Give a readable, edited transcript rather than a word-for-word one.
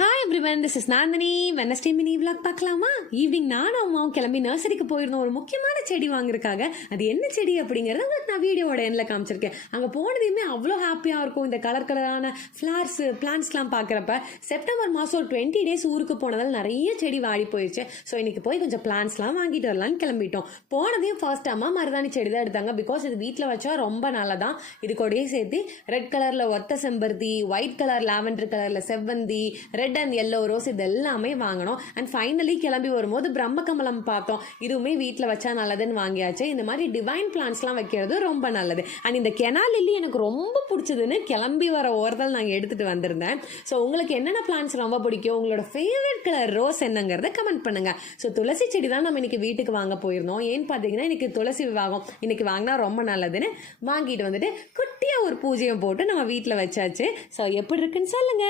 Hi everyone, this is Nandhini. Wednesday mini vlog பார்க்கலாமா? Evening நானும் அம்மாவும் கிளம்பி நர்சரிக்கு போயிருந்தோம் ஒரு முக்கியமான செடி வாங்குறதுக்காக. அது என்ன செடி அப்படிங்கறத உங்களுக்கு நான் வீடியோட எண்ட்ல காமிச்சிருக்கேன். அங்க போனதையுமே அவ்வளோ ஹாப்பியா இருக்கும். இந்த கலர் கலரான ஃபிளார்ஸ் பிளான்ஸ்லாம் பாக்குறப்ப செப்டம்பர் மாசம் ஒரு 20 days ஊருக்கு போனதால் நிறைய செடி வாடி போயிடுச்சு. ஸோ இன்னைக்கு போய் கொஞ்சம் பிளான்ஸ்லாம் வாங்கிட்டு வரலான்னு கிளம்பிட்டோம். போனதையும் ஃபர்ஸ்ட் அம்மா மருதாணி செடி தான் எடுத்தாங்க. பிகாஸ் இது வீட்டில் வச்சா ரொம்ப நல்லதான். இது கூடயே சேர்த்து ரெட் கலர்ல ஒத்த செம்பருத்தி, ஒயிட் கலர் லாவெண்டர் கலர்ல செவ்வந்தி, ரெட் அண்ட் எல்லோ ரோஸ், இது எல்லாமே வாங்கணும். அண்ட் ஃபைனலி கிளம்பி வரும்போது பிரம்ம கமலம் பார்த்தோம். இதுவுமே வீட்டில் வச்சா நல்லதுன்னு வாங்கியாச்சு. இந்த மாதிரி டிவைன் பிளான்ஸ்லாம் வைக்கிறது ரொம்ப நல்லது. அண்ட் இந்த கெனால் லில்லி எனக்கு ரொம்ப பிடிச்சதுன்னு கிளம்பி வர ஓரத்தில் நாங்கள் எடுத்துட்டு வந்திருந்தேன். ஸோ உங்களுக்கு என்னென்ன பிளான்ஸ் ரொம்ப பிடிக்கும், உங்களோட ஃபேவரட் கலர் ரோஸ் என்னங்கிறத கமெண்ட் பண்ணுங்க. ஸோ துளசி செடி தான் நம்ம இன்னைக்கு வீட்டுக்கு வாங்க போயிருந்தோம். ஏன்னு பார்த்தீங்கன்னா இன்னைக்கு துளசி விவாகம், இன்னைக்கு வாங்கினா ரொம்ப நல்லதுன்னு வாங்கிட்டு வந்துட்டு குட்டியா ஒரு பூஜையும் போட்டு நம்ம வீட்டில் வச்சாச்சு. ஸோ எப்படி இருக்குன்னு சொல்லுங்க.